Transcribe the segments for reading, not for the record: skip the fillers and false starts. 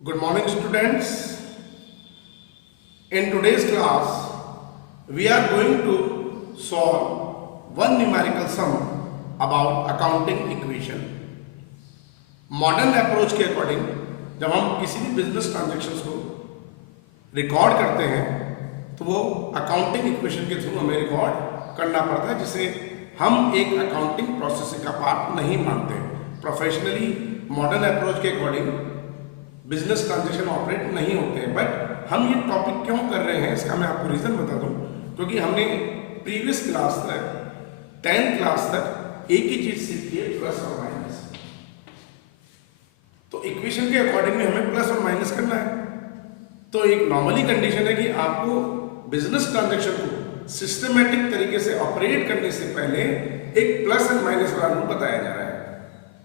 Good morning, students. In today's class, we are going to solve one numerical sum about accounting equation. Modern approach के according जब हम किसी भी business transactions को record करते हैं तो वो अकाउंटिंग इक्वेशन के थ्रू हमें रिकॉर्ड करना पड़ता है, जिसे हम एक अकाउंटिंग प्रोसेस का पार्ट नहीं मानते। प्रोफेशनली मॉडर्न अप्रोच के अकॉर्डिंग बिजनेस ट्रांजैक्शन ऑपरेट नहीं होते हैं। बट हम ये टॉपिक क्यों कर रहे हैं इसका मैं आपको रीजन बता दूं, क्योंकि हमने प्रीवियस क्लास तक 10th क्लास तक एक ही चीज सीखी है, प्लस और माइनस। तो इक्वेशन के अकॉर्डिंग में हमें प्लस और माइनस करना है। तो एक नॉर्मली कंडीशन है कि आपको बिजनेस ट्रांजैक्शन को सिस्टमेटिक तरीके से ऑपरेट करने से पहले एक प्लस एंड माइनस वाला रूल बताया जा रहा है,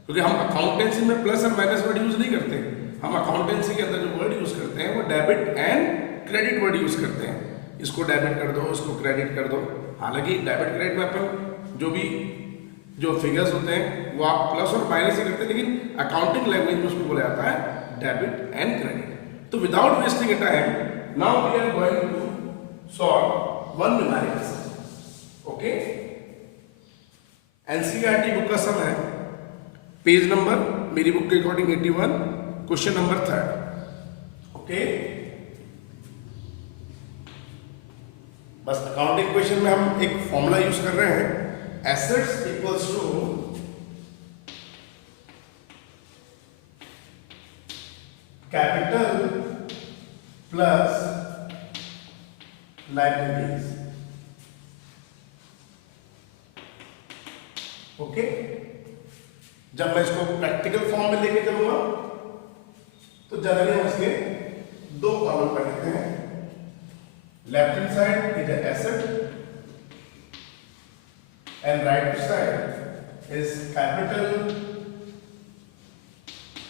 क्योंकि हम अकाउंटेंसी में plus and minus word use नहीं करते। हम अकाउंटेंसी के अंदर जो वर्ड यूज करते हैं वो debit and credit word use करते हैं। इसको डेबिट कर दो, इसको क्रेडिट कर दो। हालांकि डेबिट क्रेडिट में अपन जो फिगर्स होते हैं वो आप प्लस और माइनस ही करते हैं, लेकिन अकाउंटिंग लैंग्वेज में उसको बोला जाता है डेबिट एंड क्रेडिट। तो without wasting a time now we are going to solve one numerical sum. Okay, NCERT book का सम है, पेज नंबर मेरी बुक के अकॉर्डिंग 81, क्वेश्चन नंबर 3। ओके, बस अकाउंटिंग इक्वेशन में हम एक फॉर्मूला यूज कर रहे हैं, assets equals to capital plus liabilities. Okay, जब मैं इसको प्रैक्टिकल फॉर्म में लेके चलूंगा तो जनरली हम इसके दो कॉलम कर लेते हैं। Left hand side is asset and right side is capital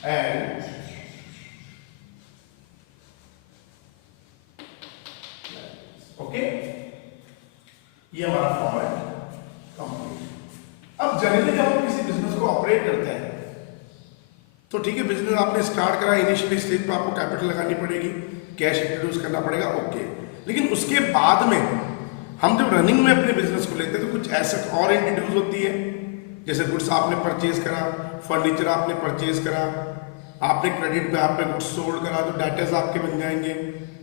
and okay, ये हमारा फॉर्म है कंप्लीट। अब जनरली जब हम किसी बिजनेस को ऑपरेट करते हैं तो ठीक है, बिजनेस आपने स्टार्ट करा, इनिशियली स्टेज पे आपको कैपिटल लगानी पड़ेगी, कैश इंट्रोड्यूस करना पड़ेगा, ओके। लेकिन उसके बाद में हम जब रनिंग में अपने बिजनेस को लेते हैं तो कुछ एसेट और इंट्रोड्यूस होती है, जैसे गुड्स आपने परचेज करा, फर्नीचर आपने परचेज करा, आपने क्रेडिट पे आप पे गुड्स सोल्ड करा तो डेटर्स आपके बन जाएंगे।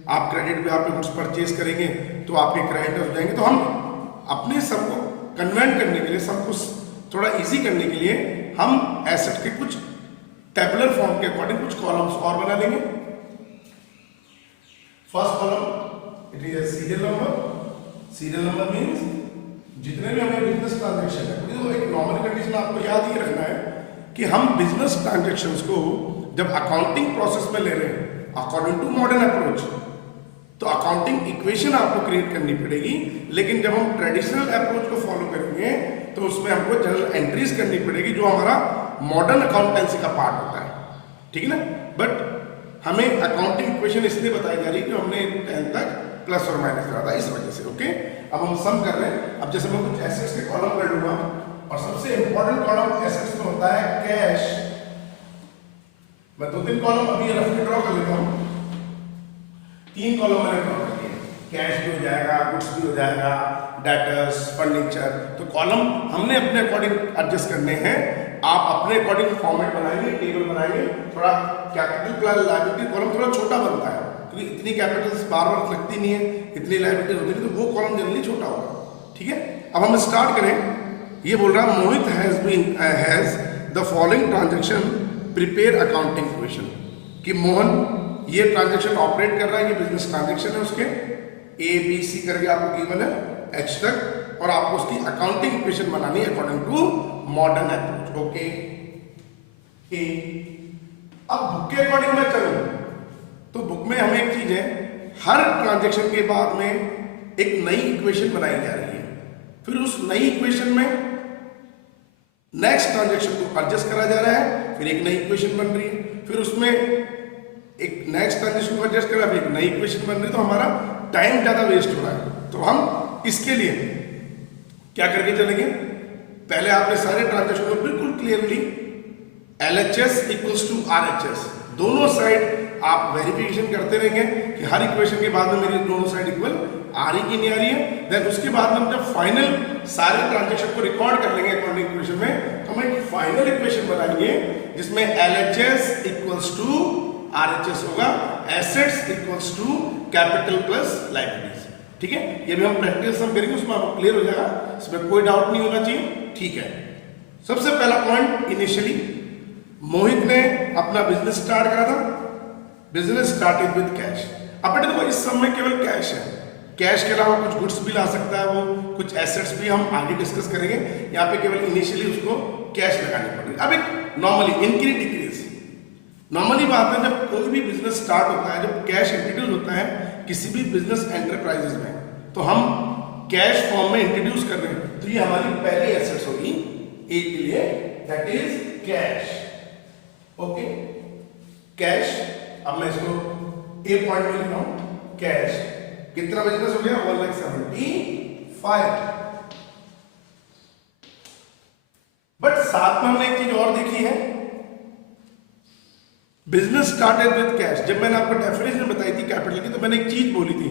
आप क्रेडिट पे आप पे गुड्स परचेज करेंगे तो आपके क्रेडिटर्स हो जाएंगे। तो हम अपने सबको कन्वेंट करने के लिए, सब कुछ थोड़ा इजी करने के लिए हम एसेट के कुछ टेबुलर फॉर्म के अकॉर्डिंग कुछ कॉलम्स और बना लेंगे। First column it is serial number. Serial number means जितने भी हमें बिजनेस ट्रांजैक्शन है, तो एक नॉर्मल कंडीशन आपको याद ही रखना है कि हम बिजनेस ट्रांजैक्शंस को जब अकाउंटिंग प्रोसेस में ले रहे हैं अकॉर्डिंग टू मॉडर्न अप्रोच, तो अकाउंटिंग इक्वेशन आपको क्रिएट करनी पड़ेगी। लेकिन जब हम ट्रेडिशनल अप्रोच को फॉलो करेंगे तो उसमें हमको जनरल एंट्रीज करनी पड़ेगी, जो हमारा मॉडर्न अकाउंटेंसी का पार्ट होता है, ठीक है ना। बट हमें अकाउंटिंग इक्वेशन इसलिए बताई जा रही है कि हमने 10th तक प्लस और माइनस करा था, इस वजह से। ओके, अब हम सम कर रहे हैं। अब जैसे मैं कुछ एसेट्स के कॉलम कर लूंगा, और सबसे इंपॉर्टेंट कॉलम एसेट्स में होता है कैश। मैं 2-3 कॉलम अभी रफली ड्रॉ कर लेता हूं। 3 कॉलम मैंने ड्रॉ कर दिए, कैश भी हो जाएगा, गुड्स भी हो जाएगा, डेटर्स, फर्नीचर। तो कॉलम हमने अपने अकॉर्डिंग एडजस्ट करने हैं। आप अपने अकॉर्डिंग फॉर्मेट बनाएंगे, टेबल बनाएंगे। थोड़ा कैपिटल प्लस लायबिलिटी कॉलम थोड़ा छोटा बनता है, क्योंकि इतनी कैपिटल्स बार बार लगती नहीं है, इतनी लायबिलिटी होती नहीं, तो वो कॉलम जनरली छोटा होगा, ठीक है। अब हम स्टार्ट करें। ये बोल रहा है Mohit has the following transaction prepare accounting equation, कि मोहन ये ट्रांजेक्शन ऑपरेट कर रहा है, ये बिजनेस ट्रांजेक्शन है, उसके ABC करके आपको गिवन है H तक, और आपको उसकी अकाउंटिंग इक्वेशन बनानी है according to modern approach. Okay, अब बुक के अकॉर्डिंग मैं चलूं तो बुक में हमें एक चीज है, हर ट्रांजेक्शन के बाद में एक नई इक्वेशन बनाई जा रही है। फिर उस नई इक्वेशन में नेक्स्ट ट्रांजेक्शन को एडजस्ट करा जा रहा है, फिर एक नई इक्वेशन बन रही है, फिर उसमें एक नेक्स्ट ट्रांजेक्शन को एडजस्ट करा, फिर एक नई इक्वेशन बन रही है। तो हमारा टाइम ज्यादा वेस्ट हो रहा है। तो हम इसके लिए क्या करके चलेंगे, पहले आपने सारे ट्रांजेक्शन को बिल्कुल clearly LHS equals to RHS, दोनों साइड आप वेरिफिकेशन करते रहेंगे कि हर इक्वेशन के बाद में मेरी दोनों साइड इक्वल आ रही कि नहीं आ रही है। देन उसके बाद में हम जब फाइनल सारे ट्रांजेक्शन को रिकॉर्ड कर लेंगे अकॉर्डिंग इक्वेशन में, तो हम एक फाइनल इक्वेशन बनाएंगे जिसमें LHS इक्वल्स टू RHS होगा, assets equals to capital plus liabilities. ठीक है, ये भी हम प्रैक्टिस हम करेंगे, उसमें आपको क्लियर हो जाएगा, इसमें कोई डाउट नहीं होना चाहिए। ठीक है, सबसे पहला पॉइंट, इनिशियली मोहित ने अपना बिजनेस स्टार्ट करा था, बिजनेस स्टार्टेड विद कैश। अब देखो इस समय केवल कैश है, कैश के अलावा कुछ गुड्स भी ला सकता है वो, कुछ एसेट्स भी हम आगे डिस्कस करेंगे। यहाँ पे केवल इनिशियली उसको कैश लगानी पड़ेगी। अब एक नॉर्मली इंक्रीज डिक्रीज, नॉर्मली बात है जब कोई भी बिजनेस स्टार्ट होता है, जब कैश इंट्रोड्यूस होता है किसी भी बिजनेस एंटरप्राइजेस में, तो हम कैश फॉर्म में इंट्रोड्यूस कर रहे हैं, तो ये हमारी पहली एसेट्स होगी ए के लिए, that is cash. Okay, cash. अब मैं इसको ए पॉइंट में लिख रहा हूं, कैश। कितना बिजनेस हो गया? 1,75,000। बट साथ में हमने एक चीज और देखी है, बिजनेस स्टार्टेड विद कैश। जब मैंने आपको डेफिनेशन बताई थी कैपिटल की, तो मैंने एक चीज बोली थी,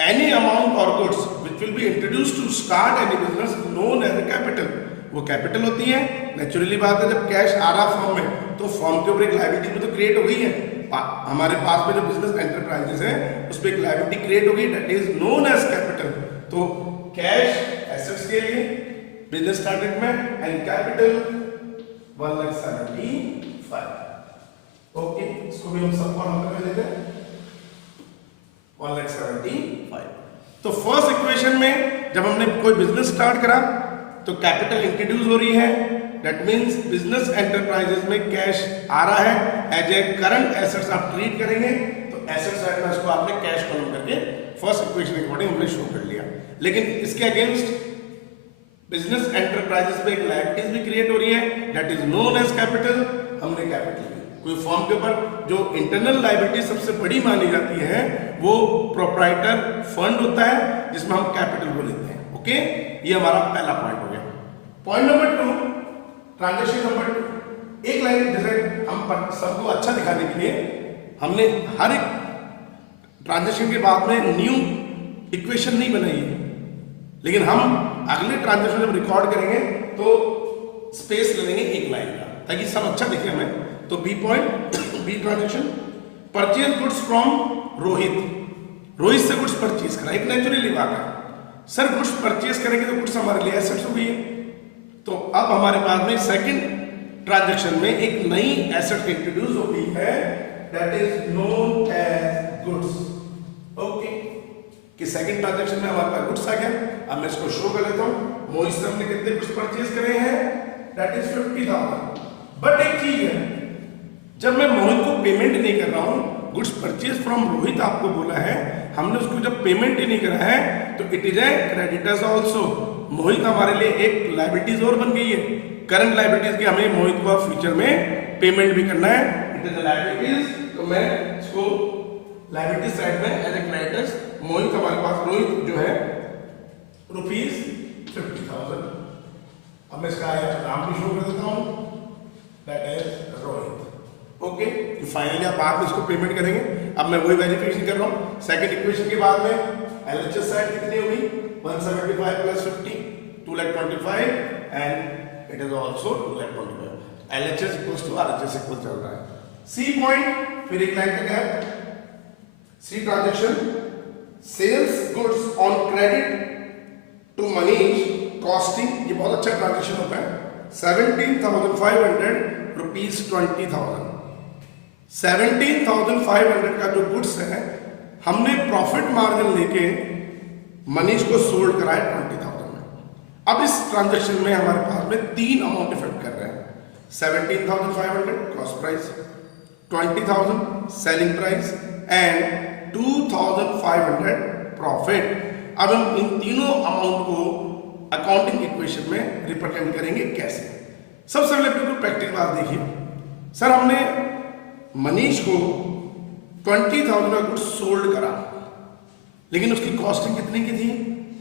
एनी अमाउंट और goods which will be introduce to start any business known as a capital, वो कैपिटल होती है। नेचुरली बात है, जब कैश आ रहा फॉर्म में, तो फॉर्म के ऊपर एक लायबिलिटी भी तो क्रिएट हो गई है। हमारे पास में जो बिजनेस एंटरप्राइजेस है उस पर एक लायबिलिटी क्रिएट हो गई, that is known as capital. तो कैश एसेट्स के लिए बिजनेस स्टार्टेड में, एंड कैपिटल 1,75,000। ओके, इसको भी हम सब फॉर्म में लेते हैं 1,75,000। तो फर्स्ट इक्वेशन में जब हमने कोई बिजनेस स्टार्ट करा तो कैपिटल इंट्रोड्यूस हो रही है, दैट मींस बिजनेस एंटरप्राइजेस में कैश आ रहा है, एज ए करंट एसेट्स आप ट्रीट करेंगे। तो एसेट साइड में इसको आपने कैश कॉलम करके फर्स्ट इक्वेशन के अकॉर्डिंग हमने शो कर लिया। लेकिन इसके अगेंस्ट बिजनेस एंटरप्राइजेस में एक लायबिलिटीज भी क्रिएट हो रही है, that is known as capital. हमने कैपिटल कोई फॉर्म के ऊपर जो इंटरनल लायबिलिटी सबसे बड़ी मानी जाती है वो प्रोप्राइटर फंड होता है, जिसमें हम कैपिटल को लेते हैं। ओके, ये हमारा पहला पॉइंट हो गया। Point number 2, transaction number 2। एक लाइन जैसे हम सबको अच्छा दिखाने के लिए हमने हर एक ट्रांजेक्शन के बाद में न्यू इक्वेशन नहीं बनाई है, लेकिन हम अगले ट्रांजेक्शन जब रिकॉर्ड करेंगे तो स्पेस ले लेंगे एक लाइन का, ताकि सब अच्छा दिखे हमें। तो B point, B transaction, purchase goods from Rohit. Rohit से गुड्स परचेज करा, एक नेचुरली बात है, सर गुड्स परचेज करेंगे तो गुड्स हमारे लिए एसेट्स हो गई है। तो अब हमारे पास में सेकंड ट्रांजैक्शन में एक नई एसेट इंट्रोड्यूस हो गई है, that is known as goods. Okay, कि सेकंड ट्रांजैक्शन में हमारे पास गुड्स आ गया। अब मैं इसको शो कर लेता हूं, मोहित से हमने कितने गुड्स परचेज करे हैं, दैट इज 50,000। बट एक चीज है, जब मैं मोहित को पेमेंट नहीं कर रहा हूं, गुड्स परचेज फ्रॉम रोहित आपको बोला है, हमने उसको जब पेमेंट ही नहीं करा है, तो it is a creditors also. Mohit हमारे लिए एक लायबिलिटीज और बन गई है, करंट लायबिलिटीज की हमें मोहित को फ्यूचर में पेमेंट भी करना है, इट इज लायबिलिटीज। तो मैं इसको लायबिलिटी साइड में एज ए क्रेडिटर्स, मोहित हमारे पास, रोहित जो है ₹50,000। अब मैं इसका नाम भी शो कर देता हूं, दैट इज रोहित। ओके, तो फाइनली आप बाद में इसको पेमेंट करेंगे। अब मैं वही वेरिफिकेशन कर रहा हूं, सेकंड इक्वेशन के बाद में एलएचएस साइड कितनी होगी, 175 plus 50, 2,25,000 and it is also 2,25,000। LHS equals to RHS equal चल रहा है। सी पॉइंट, फिर एक लाइन का gap, C transaction, sales goods on credit to Manish costing, ये बहुत अच्छा ट्रांजैक्शन होता है, 17,500 रुपीज 20,000। 17,500 का जो गुड्स है हमने प्रॉफिट मार्जिन लेके मनीष को सोल्ड कराया 20,000 में। अब इस ट्रांजैक्शन में हमारे पास में तीन अमाउंट इफेक्ट कर रहे हैं, 17,500 cost price, 20,000 selling price and 2,500 profit. अब हम इन तीनों अमाउंट को अकाउंटिंग इक्वेशन में रिप्रेजेंट करेंगे कैसे। सबसे पहले बिल्कुल प्रैक्टिकल बात देखिए, सर हमने मनीष को 20,000 का गुड्स सोल्ड करा, लेकिन उसकी कॉस्टिंग कितनी की थी,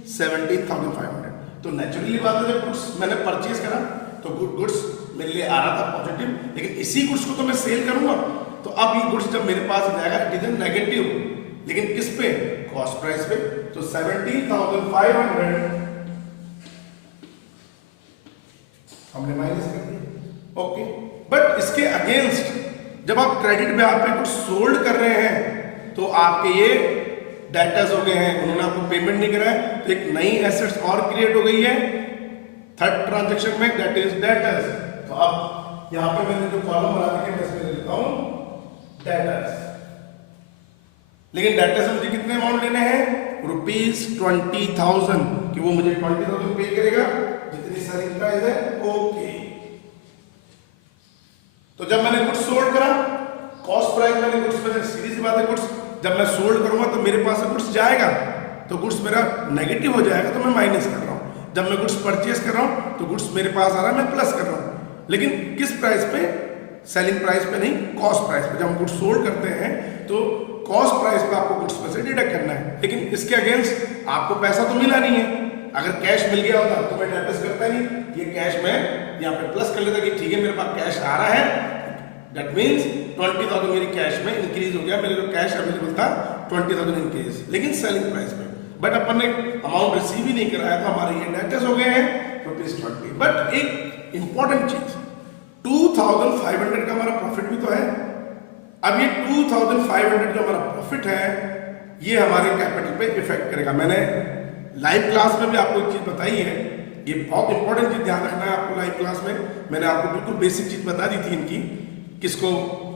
17,500। तो नेचुरली बात है, जब गुड्स मैंने परचेज करा तो गुड्स मेरे लिए आ रहा था पॉजिटिव, लेकिन इसी गुड्स को तो मैं सेल करूंगा, तो अब ये गुड्स जब मेरे पास आ जाएगा इट इज नेगेटिव, लेकिन किस पे? कॉस्ट प्राइस पे। तो 17,500 हमने माइनस कर दिया। ओके, बट इसके अगेंस्ट जब आप क्रेडिट पे आप कुछ सोल्ड कर रहे हैं तो आपके ये डेटर्स हो गए हैं, उन्होंने आपको पेमेंट नहीं करा है, तो एक नई एसेट्स और क्रिएट हो गई है थर्ड ट्रांजैक्शन में, दैट इज डेटर्स। तो अब यहां पे मैंने जो कॉलम बना रखे हैं मैं इसमें लेता हूं डेटर्स, लेकिन डेटर्स मुझे कितने अमाउंट लेने हैं? ₹20,000 कि वो मुझे 20,000 पे करेगा जितनी सेलिंग प्राइस है। ओके, तो जब मैंने गुड्स सोल्ड करा, कॉस्ट प्राइस मैंने गुड्स में, सीधी सी बात है, गुड्स जब मैं सोल्ड करूंगा तो मेरे पास से गुड्स जाएगा, तो गुड्स मेरा नेगेटिव हो जाएगा, तो मैं माइनस कर रहा हूं। जब मैं गुड्स परचेस कर रहा हूं तो गुड्स मेरे पास आ रहा है, मैं प्लस कर रहा हूं, लेकिन किस प्राइस पे? सेलिंग प्राइस पे नहीं, कॉस्ट प्राइस पे। जब हम गुड्स सोल्ड करते हैं तो कॉस्ट प्राइस पे आपको गुड्स में से डिडक्ट करना है, लेकिन इसके अगेंस्ट आपको पैसा तो मिला नहीं है। अगर कैश मिल गया होता तो मैं डेबिट करता नहीं, ये कैश मैं यहाँ पे प्लस कर लेता कि ठीक है मेरे पास कैश आ रहा है, दैट मीन्स 20,000 मेरी कैश में इंक्रीज हो गया, मेरे जो कैश अवेलेबल था 20,000 इंक्रीज, लेकिन सेलिंग प्राइस में। बट अपन ने अमाउंट रिसीव ही नहीं कराया तो हमारे ये डेटर्स हो गए हैं ₹20। बट एक इंपॉर्टेंट चीज, 2,500 का हमारा प्रॉफिट भी तो है। अब ये 2,500 जो हमारा प्रॉफिट है ये हमारे कैपिटल पे इफेक्ट करेगा। मैंने लाइव क्लास में भी आपको एक चीज बताई है, ये बहुत इंपॉर्टेंट चीज ध्यान रखना है आपको। लाइव क्लास में मैंने आपको बिल्कुल बेसिक चीज बता दी थी इनकी, किसको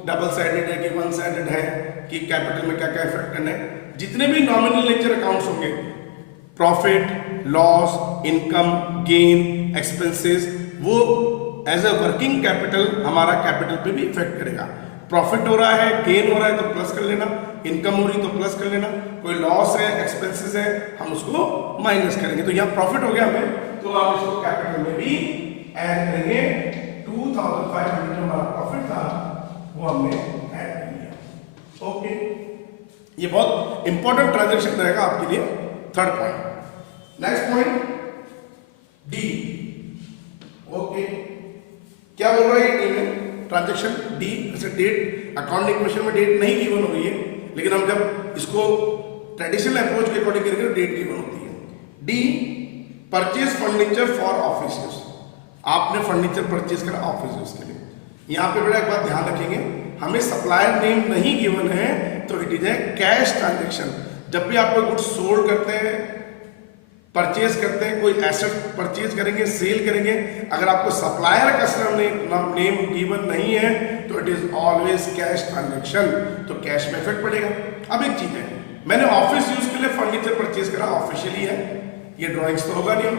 डबल साइडेड है कि वन साइडेड है, कि कैपिटल में क्या क्या इफेक्ट करना है। जितने भी नॉमिनल नेचर अकाउंट्स होंगे, profit, loss, income, gain, expenses, वो एज अ वर्किंग कैपिटल हमारा कैपिटल पे भी इफेक्ट करेगा। प्रॉफिट हो रहा है, गेन हो रहा है तो प्लस कर लेना, इनकम हो रही तो प्लस कर लेना, कोई लॉस है, एक्सपेंसेस है, हम उसको माइनस करेंगे। तो यहाँ प्रॉफिट हो गया हमें, तो आप इसको कैपिटल में भी ऐड करेंगे। 2,500 जो हमारा प्रॉफिट था वो हमने ऐड कर लिया। ओके, ये बहुत इंपॉर्टेंट ट्रांजैक्शन रहेगा आपके लिए। Third point, next point D. Okay, क्या बोल रहा है डी में? ट्रांजैक्शन डी, जैसे डेट अकाउंटिंग इक्वेशन में डेट नहीं गिवन हो रही है, लेकिन हम जब इसको ट्रेडिशनल अप्रोच के अकॉर्डिंग करेंगे तो डेट गिवन होती है। D, purchase furniture for office use. आपने फर्नीचर परचेज करा ऑफिस यूज के लिए। यहाँ पे बड़ा एक बात ध्यान रखेंगे, हमें सप्लायर नेम नहीं गिवन है तो it is A cash transaction. जब भी आप कोई गुड्स सोल्ड करते हैं, परचेज करते हैं, कोई एसेट परचेज करेंगे, सेल करेंगे, अगर आपको सप्लायर कस्टमर नेम गिवन नहीं है तो it is always cash transaction, तो कैश में इफेक्ट पड़ेगा। अब एक चीज है, मैंने ऑफिस यूज के लिए फर्नीचर परचेज करा, ऑफिशियली है, ये ड्राइंग्स तो होगा नहीं,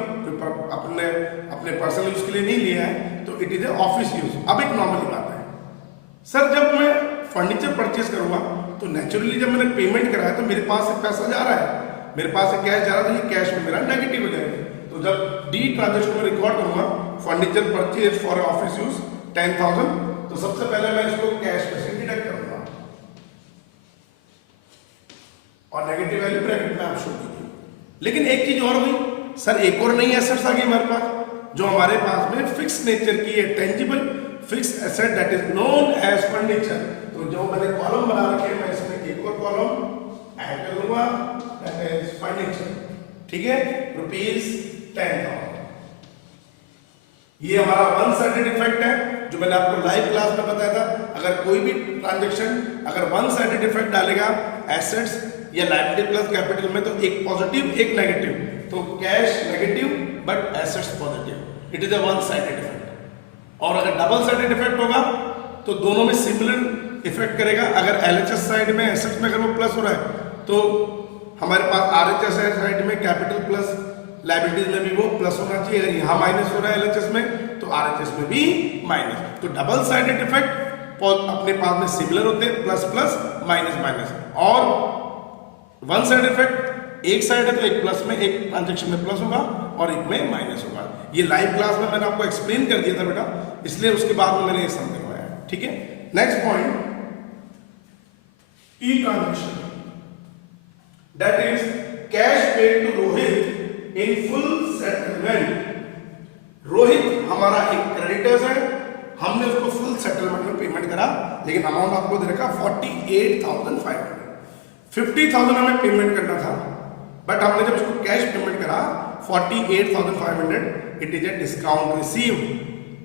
अपने पर्सनल यूज के लिए नहीं लिया है, तो it is A office use. अब एक नॉर्मली बात है, सर जब मैं फर्नीचर परचेज करूंगा तो नेचुरली जब मैंने पेमेंट कराया तो मेरे पास से पैसा जा रहा है, मेरे पास से कैश जा रहा है, तो ये कैश में मेरा नेगेटिव हो जाएगा। तो जब डी ट्रांजैक्शन में रिकॉर्ड करूंगा furniture purchase for office use 10,000, तो सबसे पहले मैं इसको कैश में से डिडक्ट करूंगा और नेगेटिव वैल्यू ब्रैकेट में आप शो कीजिए। लेकिन एक चीज और हुई, सर एक और नई एसेट्स आ गई हमारे पास, जो हमारे पास में फिक्स नेचर की है, tangible fix asset that is known as furniture. तो जो मैंने कॉलम बना रखे हैं, मैं इसमें एक और कॉलम ऐड कर लूंगा, दैट इज फर्नीचर। ठीक है, ₹10,000। ये हमारा वन साइडेड इफेक्ट है, जो मैंने आपको लाइव क्लास में बताया था। अगर कोई भी ट्रांजैक्शन अगर वन साइडेड इफेक्ट डालेगा एसेट्स या लायबिलिटी प्लस कैपिटल में, तो एक पॉजिटिव एक नेगेटिव, तो cash negative but assets positive, it is a one sided effect. और अगर डबल साइडेड इफेक्ट होगा तो दोनों में सिमिलर इफेक्ट करेगा। अगर एलएचएस साइड में एसेट्स में अगर वो प्लस हो रहा है तो हमारे पास आरएचएस साइड में कैपिटल प्लस लायबिलिटीज में भी वो प्लस होना चाहिए। अगर यहाँ माइनस हो रहा है एलएचएस में तो आरएचएस में भी माइनस। तो डबल साइडेड इफेक्ट अपने पास में सिमिलर होते हैं, प्लस प्लस माइनस माइनस। और वन साइड इफेक्ट, एक साइड है तो एक प्लस में, एक ट्रांजैक्शन में प्लस होगा और एक में माइनस होगा। ये लाइव क्लास में मैंने आपको एक्सप्लेन कर दिया था बेटा, इसलिए उसके बाद में मैंने ये समझाया। ठीक है, next point, E transaction, that is cash paid to Rohit in full settlement. Rohit हमारा एक क्रेडिटर्स है, हमने उसको फुल सेटलमेंट में पेमेंट करा, लेकिन अमाउंट आपको दे रखा 48,500। 50,000 हमें पेमेंट करना था, बट हमने जब उसको कैश पेमेंट करा 48,500, it is a discount received.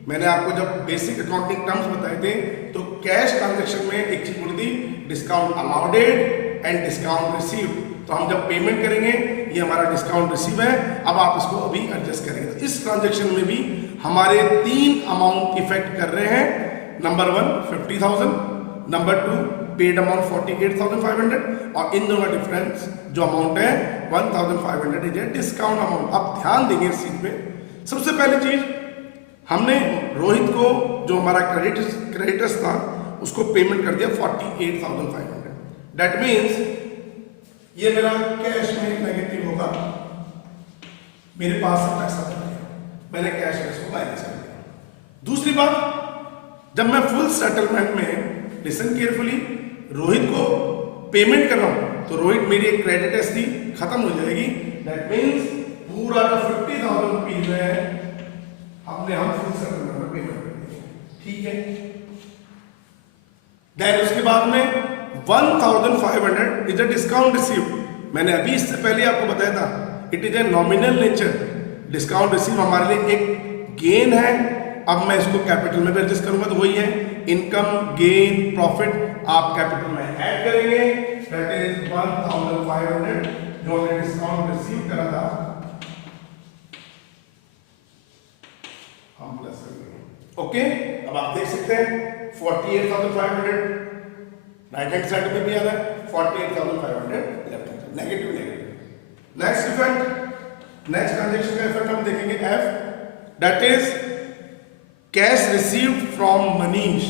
मैंने आपको जब बेसिक अकाउंटिंग टर्म्स बताए थे तो कैश ट्रांजैक्शन में एक चीज बोली थी, discount allowed and discount received. तो हम जब पेमेंट करेंगे ये हमारा डिस्काउंट रिसीव है, अब आप इसको अभी एडजस्ट करेंगे। तो इस ट्रांजैक्शन में भी हमारे 3 अमाउंट इफेक्ट कर रहे हैं। नंबर 1 50,000, नंबर 2 पेड अमाउंट 48,500, और इन दोनों का डिफरेंस जो अमाउंट है 1,500 इज ए डिस्काउंट अमाउंट। अब ध्यान देंगे इस चीज पे। सबसे पहली चीज, हमने रोहित को जो हमारा क्रेडिटर्स था उसको पेमेंट कर दिया 48,500। दैट मीन्स ये मेरा कैश में नेगेटिव होगा, मेरे पास से पैसा बनेगा, मैंने कैश को माइनस कर दिया। दूसरी बात, जब मैं फुल सेटलमेंट में, लिसन केयरफुली, रोहित को पेमेंट कर रहा हूं तो रोहित मेरी एक क्रेडिटर्स थी खत्म हो जाएगी। दैट मीन्स पूरा जो 50,000 रुपीज है हमने हम फुल सेटलमेंट में पेमेंट कर दिया, ठीक है। देन उसके बाद में 1,500 इज अ डिस्काउंट रिसीव। मैंने अभी इससे पहले आपको बताया था it is a nominal nature. Discount receive हमारे लिए एक गेन है। अब मैं इसको कैपिटल में भी एडजस्ट करूंगा तो वही है, इनकम, गेन, प्रॉफिट आप कैपिटल में ऐड करेंगे। दैट इज 1,500 जो हमने डिस्काउंट रिसीव करा था हम प्लस करेंगे। ओके, अब आप देख सकते हैं 48,500 राइट हैंड साइड में भी आ रहा है, 48,500 left hand, negative negative. Next effect, next transaction का इफेक्ट हम देखेंगे F, that is cash received from Manish.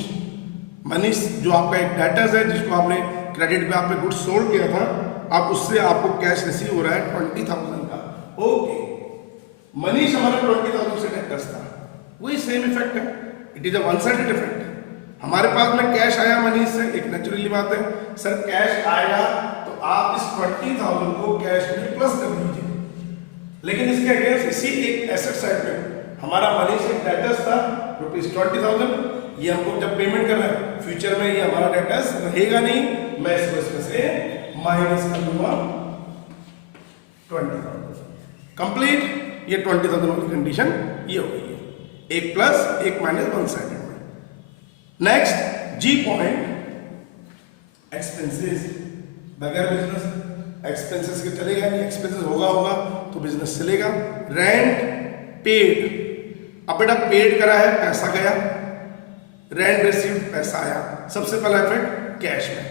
Manish जो आपका एक डेटर्स है जिसको आपने क्रेडिट पे आपने गुड्स सोल्ड किया था, अब उससे आपको कैश रिसीव हो रहा है 20,000 का। ओके, मनीष हमारा 20,000 से डेटर्स था, वही सेम इफेक्ट है, it is a one sided effect. हमारे पास में कैश आया मनीष से, एक नेचुरली बात है सर कैश आएगा तो आप इस 20,000 को कैश में प्लस कर दीजिए, लेकिन इसके अगेंस्ट इसी एक एसेट साइड में हमारा मनीष एक डेटर्स था ₹20,000, ये हमको जब पेमेंट कर रहा है फ्यूचर में ये हमारा डेटर्स रहेगा नहीं, मैं इसको इसमें से माइनस कर दूंगा 20,000 कंप्लीट। ये 20,000 वाली कंडीशन ये हो गई है, एक प्लस एक माइनस वन साइड में। नेक्स्ट जी पॉइंट, एक्सपेंसेस। बगैर बिजनेस एक्सपेंसेस के चलेगा नहीं, एक्सपेंसेस होगा तो बिजनेस चलेगा। रेंट पेड, अब बेटा पेड करा है पैसा गया, रेंट रिसीव्ड पैसा आया। सबसे पहला इफेक्ट कैश में,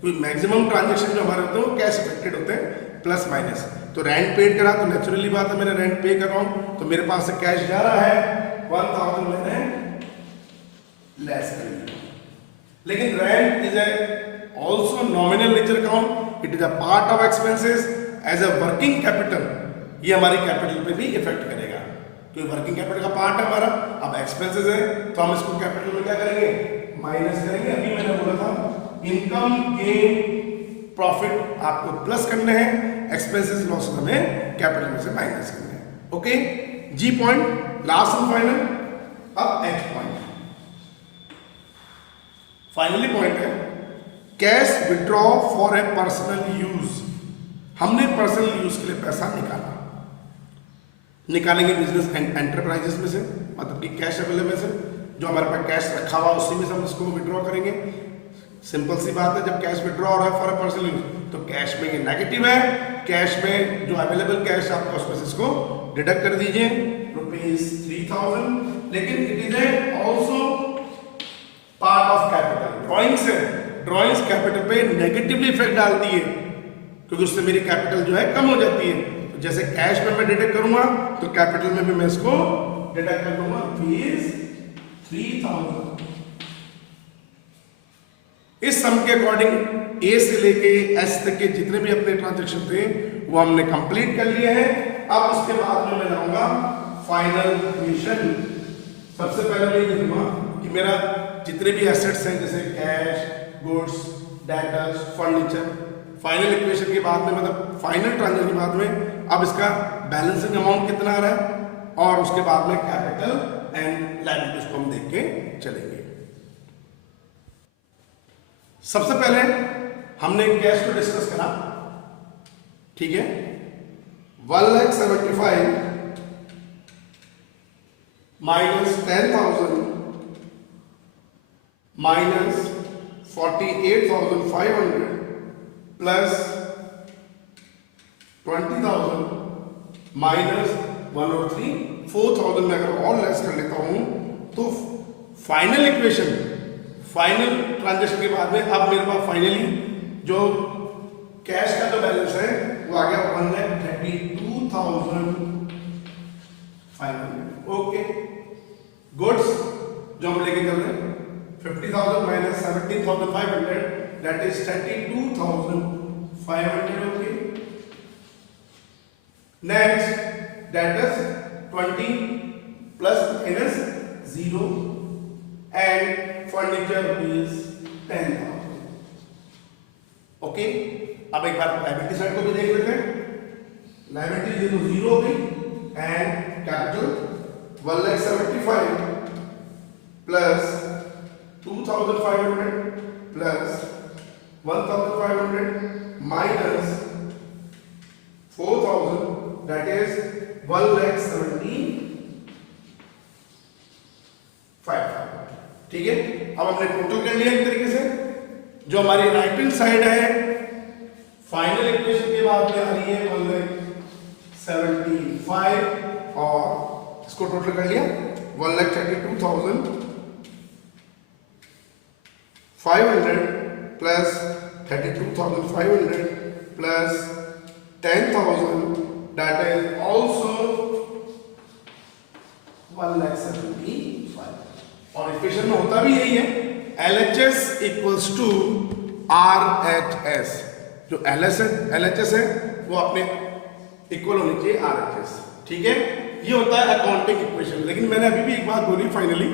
क्योंकि मैक्सिमम ट्रांजेक्शन जो हमारे होते हैं वो कैश इफेक्टेड होते हैं, प्लस माइनस। तो रेंट पेड करा तो नेचुरली बात है मैंने रेंट पे कर रहा हूं तो मेरे पास से कैश जा रहा है 1,000 मैंने लेस कर लिया। लेकिन rent is a also nominal nature account, it is a part of expenses as a working capital, ये हमारी कैपिटल पे भी इफेक्ट करेगा, तो वर्किंग कैपिटल का पार्ट है हमारा। अब एक्सपेंसेस है तो हम इसको कैपिटल में क्या करेंगे, माइनस करेंगे। अभी मैंने बोला था इनकम, गेन, प्रॉफिट आपको प्लस करने हैं, एक्सपेंसेस लॉस हमें कैपिटल में से माइनस करने हैं। Okay, G point last and final. अब एच पॉइंट, फाइनली पॉइंट है cash withdraw for a personal use. हमने पर्सनल यूज के लिए पैसा निकालेंगे बिजनेस एंड एंटरप्राइजेस में से, मतलब कि कैश अवेलेबल से, जो हमारे पास कैश रखा हुआ उसी में से हम इसको विड्रॉ करेंगे। सिंपल सी बात है, जब कैश विड्रॉ हो रहा है फॉर ए पर्सनल यूज तो कैश में ये नेगेटिव है, कैश में जो अवेलेबल कैश आपका उसमें से इसको डिडक्ट कर दीजिए ₹3,000। लेकिन it is a also part of capital. Drawings है, ड्रॉइंग्स कैपिटल पे नेगेटिवली इफेक्ट डालती है क्योंकि उससे मेरी कैपिटल जो है कम हो जाती है। तो जैसे कैश में मैं डिडक्ट करूंगा तो कैपिटल में भी मैं इसको डिडक्ट कर दूंगा ₹3,000। इस सम के अकॉर्डिंग ए से लेके एस तक के जितने भी अपने ट्रांजेक्शन थे वो हमने कंप्लीट कर लिए हैं। अब उसके बाद में मैं जाऊंगा फाइनल इक्वेशन। सबसे पहले मैं ये देखूंगा कि मेरा जितने भी एसेट्स हैं जैसे cash, goods, debtors, furniture, final equation के बाद में मतलब फाइनल ट्रांजेक्शन के बाद में अब इसका बैलेंसिंग अमाउंट कितना आ रहा है और उसके बाद में कैपिटल एंड लायबिलिटीज को हम देख के चलेंगे। सबसे पहले हमने कैश को डिस्कस करा, ठीक है। 1,75,000 माइनस 10,000 माइनस 48,500 प्लस 20,000 माइनस 103 4,000 में अगर और लेस कर लेता हूं तो फाइनल इक्वेशन, फाइनल ट्रांजेक्शन के बाद में अब मेरे पास फाइनली जो कैश का जो बैलेंस है वो आ गया 1,32,500। ओके, गुड्स जो हम लेके चल रहे हैं 50,000 minus 17,500 that is 32,500। Okay, next that is 20 plus minus 0 and furniture is 10,000। Okay, अब एक बार लायबिलिटी साइड को भी देख लेते हैं। लायबिलिटी ये तो 0 हो गई and capital 1,75,000 plus 2,500 plus 1,500 minus 4,000 that is 1,75,000। ठीक है, अब हमने टोटल कर लिया एक तरीके से। जो हमारी राइट हैंड साइड है फाइनल इक्वेशन के बाद में आ रही है 1,75,000 और इसको टोटल कर लिया 1,32,500 plus 32,500 plus 10,000 that is also 1,75,000। और इक्वेशन में होता भी यही है, LHS इक्वल्स टू RHS। जो LHS है वो अपने इक्वल होनी चाहिए RHS। ठीक है, ये होता है अकाउंटिंग इक्वेशन। लेकिन मैंने अभी भी एक बात बोली फाइनली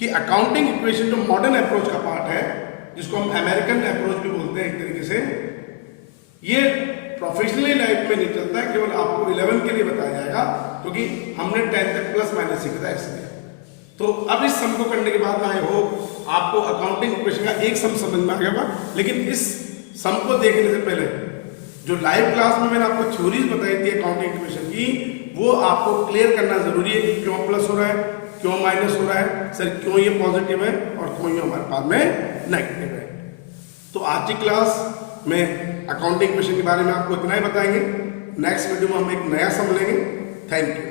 कि अकाउंटिंग इक्वेशन जो मॉडर्न अप्रोच का पार्ट है, जिसको हम अमेरिकन अप्रोच भी बोलते हैं एक तरीके से, ये प्रोफेशनली लाइफ में नहीं चलता है, केवल आपको 11 के लिए बताया जाएगा क्योंकि हमने 10 तक प्लस माइनस सीखा था इसलिए। तो अब इस सम को करने के बाद में आई होप आपको अकाउंटिंग इक्वेशन का एक सम समझ में आ गया। लेकिन इस सम को देखने से पहले जो लाइव क्लास में मैंने आपको थ्योरीज बताई थी अकाउंटिंग इक्वेशन की, वो आपको क्लियर करना जरूरी है कि क्यों प्लस हो रहा है, क्यों माइनस हो रहा है, सर क्यों ये पॉजिटिव है और क्यों ये हमारे पास में नेगेटिव है। तो आज की क्लास में अकाउंटिंग इक्वेशन के बारे में आपको इतना ही बताएंगे। नेक्स्ट वीडियो में हम एक नया सम लेंगे। Thank you.